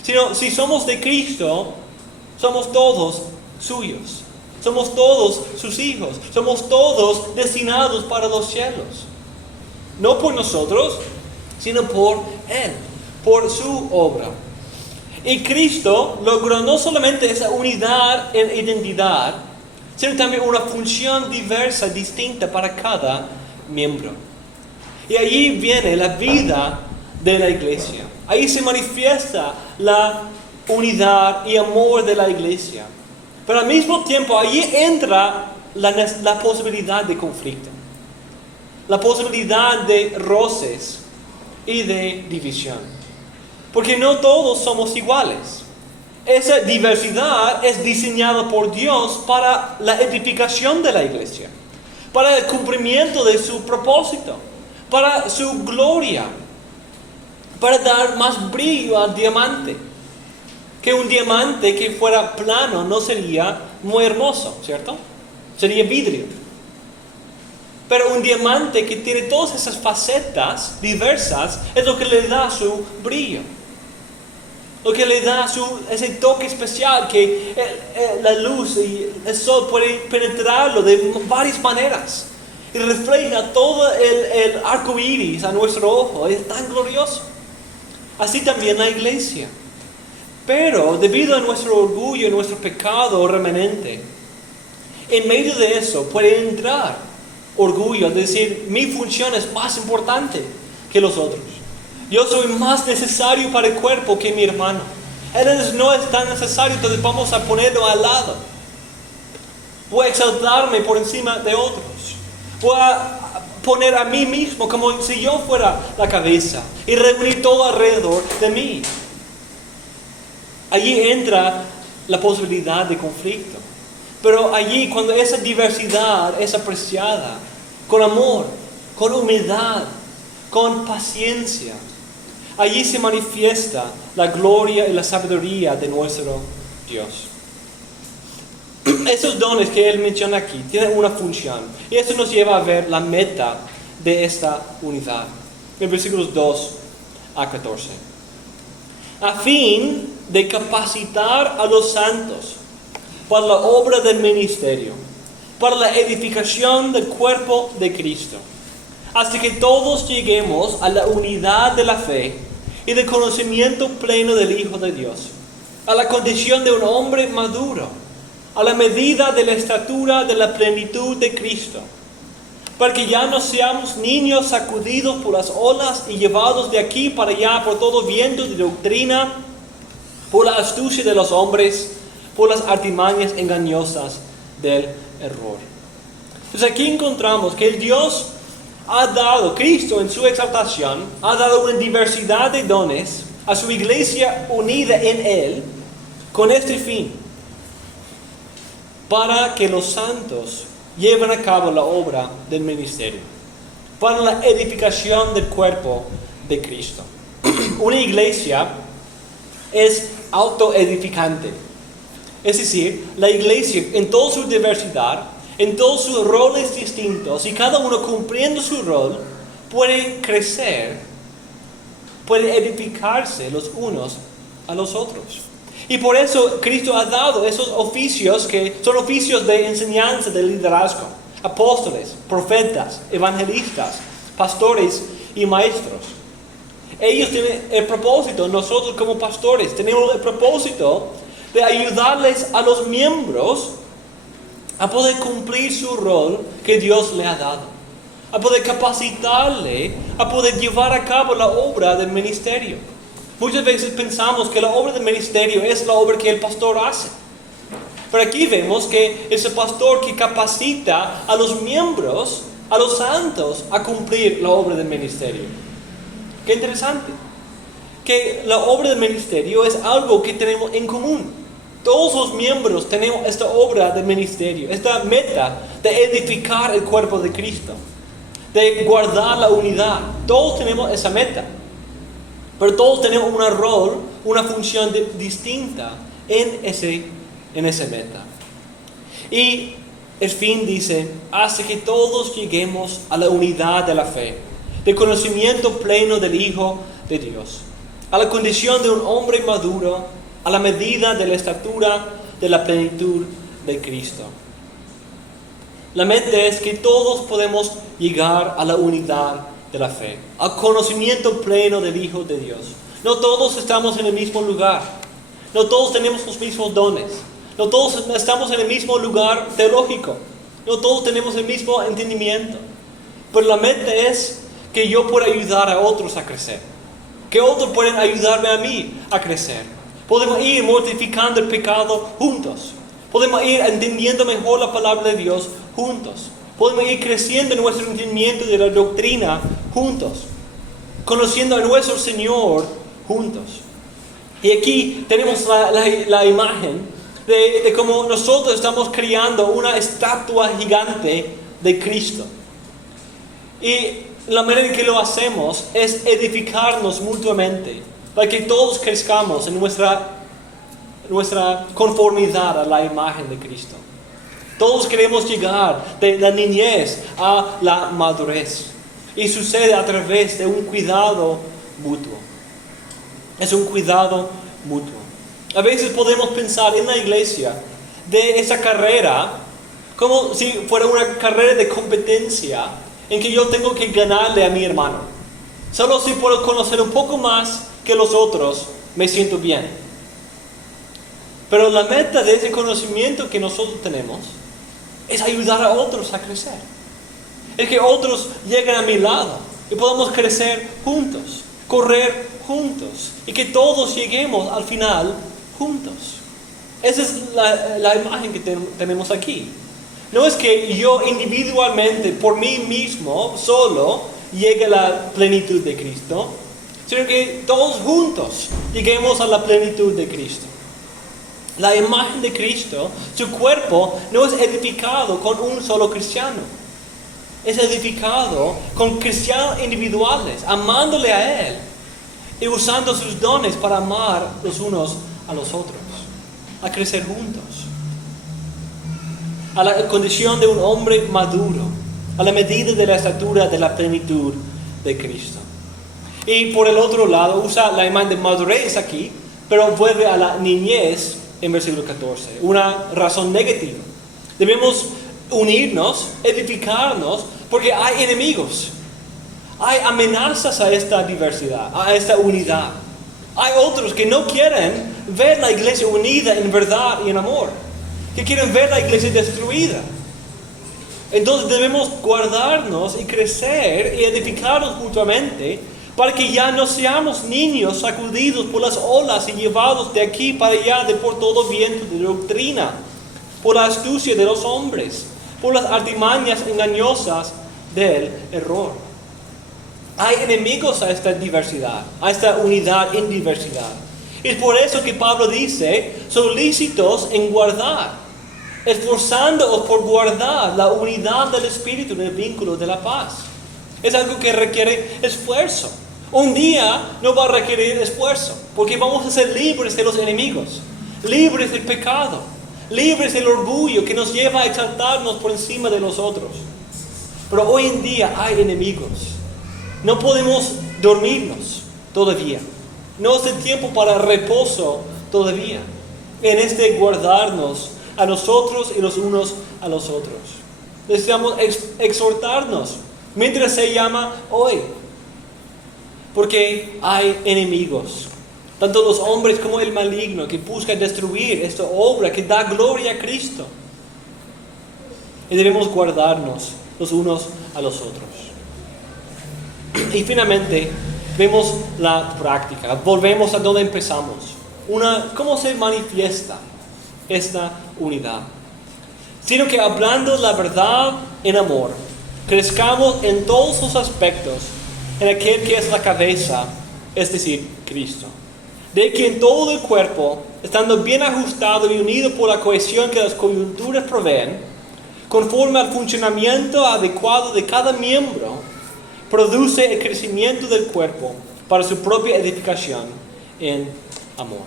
Sino, si somos de Cristo, somos todos suyos. Somos todos sus hijos. Somos todos destinados para los cielos. No por nosotros, sino por Él, por su obra. Y Cristo logró no solamente esa unidad en identidad, sino también una función diversa, distinta para cada miembro. Y allí viene la vida de la iglesia. Ahí se manifiesta la unidad y amor de la iglesia. Pero al mismo tiempo, allí entra la posibilidad de conflicto, la posibilidad de roces y de división. Porque no todos somos iguales. Esa diversidad es diseñada por Dios para la edificación de la iglesia, para el cumplimiento de su propósito, para su gloria, para dar más brillo al diamante. Que un diamante que fuera plano no sería muy hermoso, ¿cierto? Sería vidrio. Pero un diamante que tiene todas esas facetas diversas es lo que le da su brillo. Lo que le da ese toque especial que la luz y el sol puede penetrarlo de varias maneras. Y refleja todo el arco iris a nuestro ojo. Es tan glorioso. Así también la iglesia. Pero debido a nuestro orgullo y nuestro pecado remanente, en medio de eso puede entrar orgullo, es decir, mi función es más importante que los otros. Yo soy más necesario para el cuerpo que mi hermano. Él no es tan necesario, entonces vamos a ponerlo al lado. Voy a exaltarme por encima de otros. Voy a poner a mí mismo como si yo fuera la cabeza y reunir todo alrededor de mí. Allí entra la posibilidad de conflicto. Pero allí, cuando esa diversidad es apreciada con amor, con humildad, con paciencia, allí se manifiesta la gloria y la sabiduría de nuestro Dios. Esos dones que Él menciona aquí tienen una función. Y eso nos lleva a ver la meta de esta unidad. En versículos 2 a 14. A fin de capacitar a los santos para la obra del ministerio, para la edificación del cuerpo de Cristo, hasta que todos lleguemos a la unidad de la fe y del conocimiento pleno del Hijo de Dios, a la condición de un hombre maduro, a la medida de la estatura de la plenitud de Cristo, para que ya no seamos niños sacudidos por las olas y llevados de aquí para allá por todo viento de doctrina, por la astucia de los hombres, por las artimañas engañosas del error. Entonces aquí encontramos que el Dios ha dado, Cristo en su exaltación, ha dado una diversidad de dones a su iglesia unida en Él, con este fin, para que los santos lleven a cabo la obra del ministerio, para la edificación del cuerpo de Cristo. Una iglesia es autoedificante. Es decir, la iglesia en toda su diversidad, en todos sus roles distintos, y cada uno cumpliendo su rol, puede crecer, puede edificarse los unos a los otros. Y por eso Cristo ha dado esos oficios que son oficios de enseñanza, de liderazgo. Apóstoles, profetas, evangelistas, pastores y maestros. Ellos tienen el propósito, nosotros como pastores tenemos el propósito de ayudarles a los miembros a poder cumplir su rol que Dios le ha dado, a poder capacitarle, a poder llevar a cabo la obra del ministerio. Muchas veces pensamos que la obra del ministerio es la obra que el pastor hace. Pero aquí vemos que es el pastor que capacita a los miembros, a los santos, a cumplir la obra del ministerio. Qué interesante. Que la obra del ministerio es algo que tenemos en común. Todos los miembros tenemos esta obra del ministerio, esta meta de edificar el cuerpo de Cristo, de guardar la unidad. Todos tenemos esa meta. Pero todos tenemos un rol, una función distinta en esa meta. Y el fin dice, hace que todos lleguemos a la unidad de la fe, del conocimiento pleno del Hijo de Dios, a la condición de un hombre maduro, a la medida de la estatura de la plenitud de Cristo. La meta es que todos podemos llegar a la unidad de la fe, al conocimiento pleno del Hijo de Dios. No todos estamos en el mismo lugar, no todos tenemos los mismos dones, no todos estamos en el mismo lugar teológico, no todos tenemos el mismo entendimiento, pero la meta es que yo pueda ayudar a otros a crecer, que otros pueden ayudarme a mí a crecer. Podemos ir mortificando el pecado juntos, podemos ir entendiendo mejor la palabra de Dios juntos. Podemos ir creciendo en nuestro entendimiento de la doctrina juntos, conociendo a nuestro Señor juntos. Y aquí tenemos la imagen de cómo nosotros estamos creando una estatua gigante de Cristo. Y la manera en que lo hacemos es edificarnos mutuamente, para que todos crezcamos en nuestra conformidad a la imagen de Cristo. Todos queremos llegar de la niñez a la madurez. Y sucede a través de un cuidado mutuo. Es un cuidado mutuo. A veces podemos pensar en la iglesia de esa carrera como si fuera una carrera de competencia en que yo tengo que ganarle a mi hermano. Solo si puedo conocer un poco más que los otros, me siento bien. Pero la meta de ese conocimiento que nosotros tenemos es ayudar a otros a crecer. Es que otros lleguen a mi lado y podamos crecer juntos, correr juntos y que todos lleguemos al final juntos. Esa es la imagen que tenemos aquí. No es que yo individualmente, por mí mismo, solo, llegue a la plenitud de Cristo, sino que todos juntos lleguemos a la plenitud de Cristo. La imagen de Cristo, su cuerpo, no es edificado con un solo cristiano. Es edificado con cristianos individuales, amándole a Él y usando sus dones para amar los unos a los otros, a crecer juntos. A la condición de un hombre maduro, a la medida de la estatura de la plenitud de Cristo. Y por el otro lado, usa la imagen de madurez aquí, pero vuelve a la niñez en versículo 14. Una razón negativa. Debemos unirnos, edificarnos, porque hay enemigos. Hay amenazas a esta diversidad, a esta unidad. Hay otros que no quieren ver la iglesia unida en verdad y en amor, que quieren ver la iglesia destruida. Entonces debemos guardarnos y crecer y edificarnos mutuamente para que ya no seamos niños sacudidos por las olas y llevados de aquí para allá por todo viento de doctrina, por la astucia de los hombres, por las artimañas engañosas del error. Hay enemigos a esta diversidad, a esta unidad en diversidad. Es por eso que Pablo dice, solícitos en guardar, esforzándoos por guardar la unidad del Espíritu en el vínculo de la paz. Es algo que requiere esfuerzo. Un día no va a requerir esfuerzo, porque vamos a ser libres de los enemigos, libres del pecado, libres del orgullo que nos lleva a exaltarnos por encima de los otros. Pero hoy en día hay enemigos. No podemos dormirnos todavía. No es el tiempo para reposo todavía. En este guardarnos a nosotros y los unos a los otros. Necesitamos exhortarnos mientras se llama hoy. Porque hay enemigos. Tanto los hombres como el maligno que busca destruir esta obra que da gloria a Cristo. Y debemos guardarnos los unos a los otros. Y finalmente, vemos la práctica, volvemos a donde empezamos. ¿Cómo se manifiesta esta unidad? Sino que hablando la verdad en amor, crezcamos en todos los aspectos en aquel que es la cabeza, es decir, Cristo. De quien todo el cuerpo, estando bien ajustado y unido por la cohesión que las coyunturas proveen, conforme al funcionamiento adecuado de cada miembro, produce el crecimiento del cuerpo para su propia edificación en amor.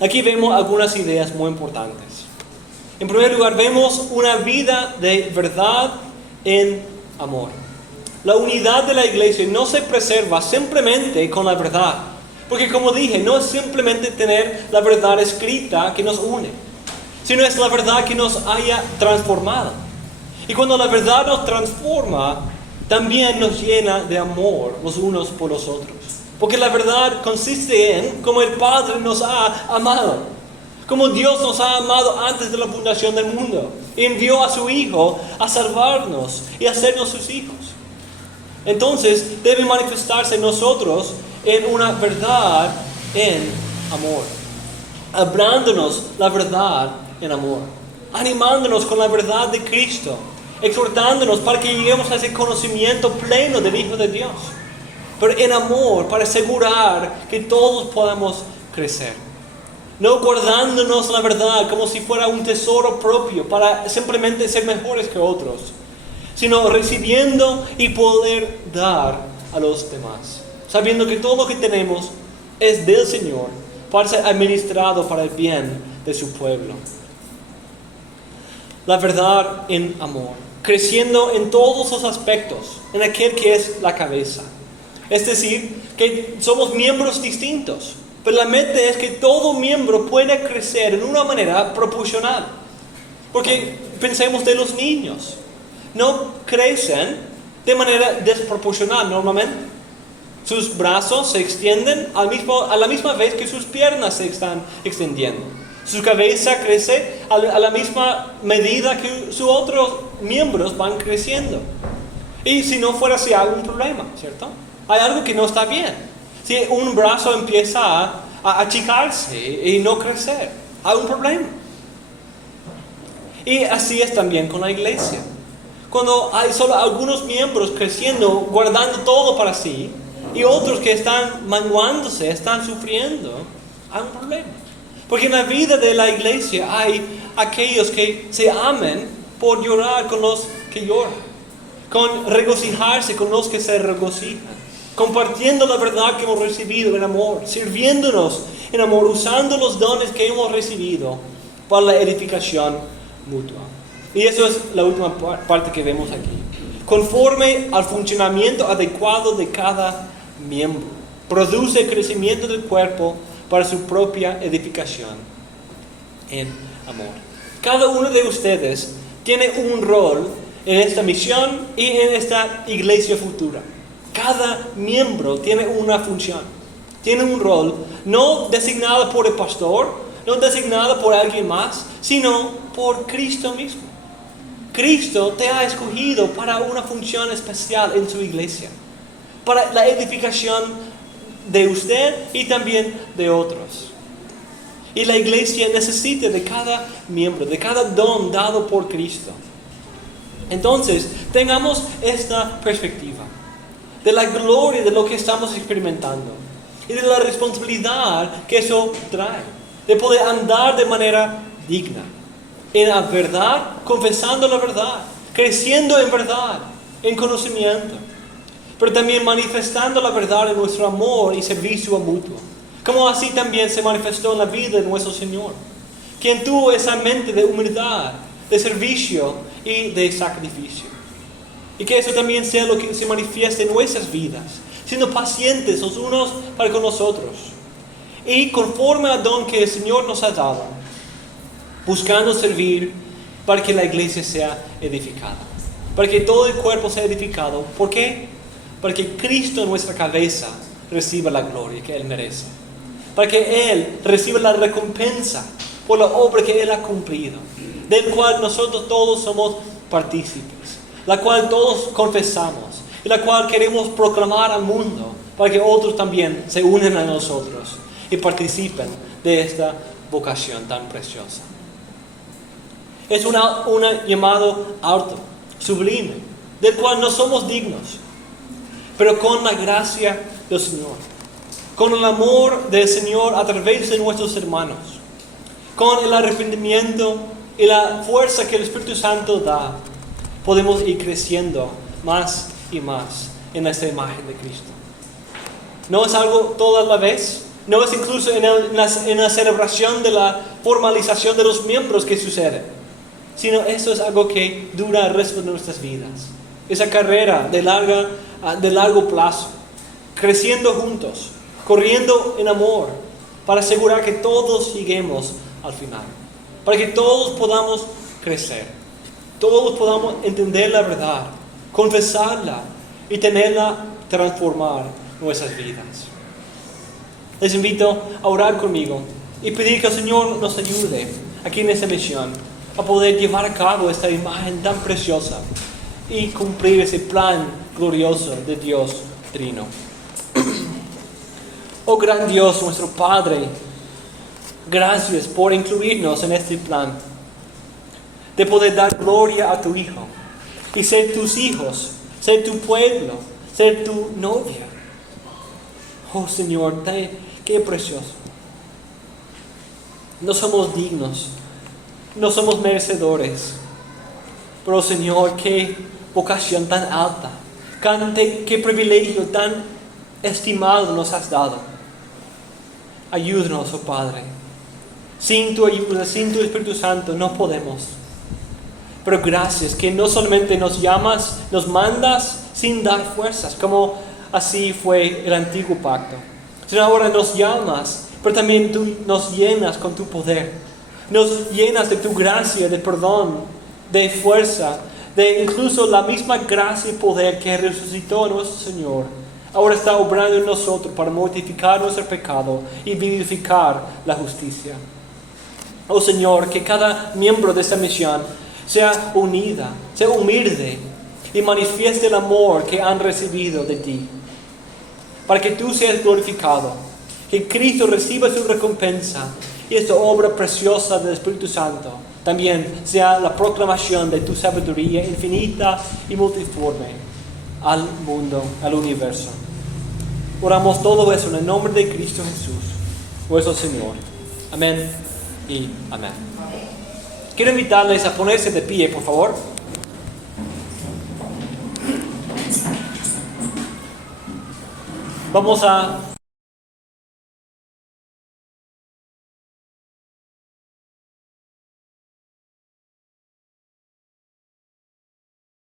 Aquí vemos algunas ideas muy importantes. En primer lugar, vemos una vida de verdad en amor. La unidad de la iglesia no se preserva simplemente con la verdad. Porque como dije, no es simplemente tener la verdad escrita que nos une, sino es la verdad que nos haya transformado. Y cuando la verdad nos transforma, también nos llena de amor los unos por los otros. Porque la verdad consiste en cómo el Padre nos ha amado. Como Dios nos ha amado antes de la fundación del mundo. Y envió a su Hijo a salvarnos y a hacernos sus hijos. Entonces debe manifestarse en nosotros en una verdad en amor. Hablándonos la verdad en amor. Animándonos con la verdad de Cristo. Exhortándonos para que lleguemos a ese conocimiento pleno del Hijo de Dios. Pero en amor, para asegurar que todos podamos crecer. No guardándonos la verdad como si fuera un tesoro propio para simplemente ser mejores que otros, sino recibiendo y poder dar a los demás. Sabiendo que todo lo que tenemos es del Señor para ser administrado para el bien de su pueblo. La verdad en amor. Creciendo en todos los aspectos, en aquel que es la cabeza. Es decir, que somos miembros distintos. Pero la meta es que todo miembro pueda crecer en una manera proporcional. Porque pensemos de los niños. No crecen de manera desproporcional normalmente. Sus brazos se extienden a la misma vez que sus piernas se están extendiendo. Su cabeza crece a la misma medida que sus otros miembros van creciendo. Y si no fuera así, hay un problema, ¿cierto? Hay algo que no está bien. Si un brazo empieza a achicarse y no crecer, hay un problema. Y así es también con la iglesia. Cuando hay solo algunos miembros creciendo, guardando todo para sí, y otros que están menguándose, están sufriendo, hay un problema. Porque en la vida de la iglesia hay aquellos que se amen por llorar con los que lloran, con regocijarse con los que se regocijan, compartiendo la verdad que hemos recibido en amor, sirviéndonos en amor, usando los dones que hemos recibido para la edificación mutua. Y eso es la última parte que vemos aquí. Conforme al funcionamiento adecuado de cada miembro, produce el crecimiento del cuerpo para su propia edificación en amor. Cada uno de ustedes tiene un rol en esta misión y en esta iglesia futura. Cada miembro tiene una función, tiene un rol, no designado por el pastor, no designado por alguien más, sino por Cristo mismo. Cristo te ha escogido para una función especial en su iglesia, para la edificación de usted y también de otros. Y la iglesia necesita de cada miembro, de cada don dado por Cristo. Entonces, tengamos esta perspectiva de la gloria de lo que estamos experimentando y de la responsabilidad que eso trae, de poder andar de manera digna, en la verdad, confesando la verdad, creciendo en verdad, en conocimiento, pero también manifestando la verdad en nuestro amor y servicio mutuo, como así también se manifestó en la vida de nuestro Señor, quien tuvo esa mente de humildad, de servicio y de sacrificio. Y que eso también sea lo que se manifieste en nuestras vidas, siendo pacientes los unos para con los otros, y conforme al don que el Señor nos ha dado, buscando servir para que la iglesia sea edificada, para que todo el cuerpo sea edificado. ¿Por qué? Para que Cristo, nuestra cabeza, reciba la gloria que Él merece, para que Él reciba la recompensa por la obra que Él ha cumplido, del cual nosotros todos somos partícipes, la cual todos confesamos y la cual queremos proclamar al mundo para que otros también se unan a nosotros y participen de esta vocación tan preciosa. Es un llamado alto, sublime, del cual no somos dignos, pero con la gracia del Señor, con el amor del Señor a través de nuestros hermanos, con el arrepentimiento y la fuerza que el Espíritu Santo da, podemos ir creciendo más y más en esta imagen de Cristo. No es algo toda la vez, no es incluso en la celebración de la formalización de los miembros que sucede, sino esto es algo que dura el resto de nuestras vidas. Esa carrera de largo plazo, creciendo juntos, corriendo en amor, para asegurar que todos lleguemos al final, para que todos podamos crecer, todos podamos entender la verdad, confesarla y tenerla transformar nuestras vidas. Les invito a orar conmigo y pedir que el Señor nos ayude aquí en esta misión a poder llevar a cabo esta imagen tan preciosa y cumplir ese plan glorioso de Dios Trino. Oh gran Dios, nuestro Padre, gracias por incluirnos en este plan de poder dar gloria a tu Hijo y ser tus hijos, ser tu pueblo, ser tu novia. Oh Señor, qué precioso. No somos dignos, no somos merecedores, pero Señor, qué vocación tan alta, qué privilegio tan estimado nos has dado. Ayúdanos, oh Padre. Sin tu ayuda, sin tu Espíritu Santo, no podemos. Pero gracias que no solamente nos llamas, nos mandas sin dar fuerzas, como así fue el antiguo pacto, sino ahora nos llamas, pero también tú nos llenas con tu poder. Nos llenas de tu gracia, de perdón, de fuerza, de incluso la misma gracia y poder que resucitó a nuestro Señor. Ahora está obrando en nosotros para mortificar nuestro pecado y vivificar la justicia. Oh Señor, que cada miembro de esta misión sea unida, sea humilde y manifieste el amor que han recibido de ti. Para que tú seas glorificado, que Cristo reciba su recompensa y esta obra preciosa del Espíritu Santo también sea la proclamación de tu sabiduría infinita y multiforme al mundo, al universo. Oramos todo eso en el nombre de Cristo Jesús, nuestro Señor. Amén y amén. Quiero invitarles a ponerse de pie, por favor. Vamos a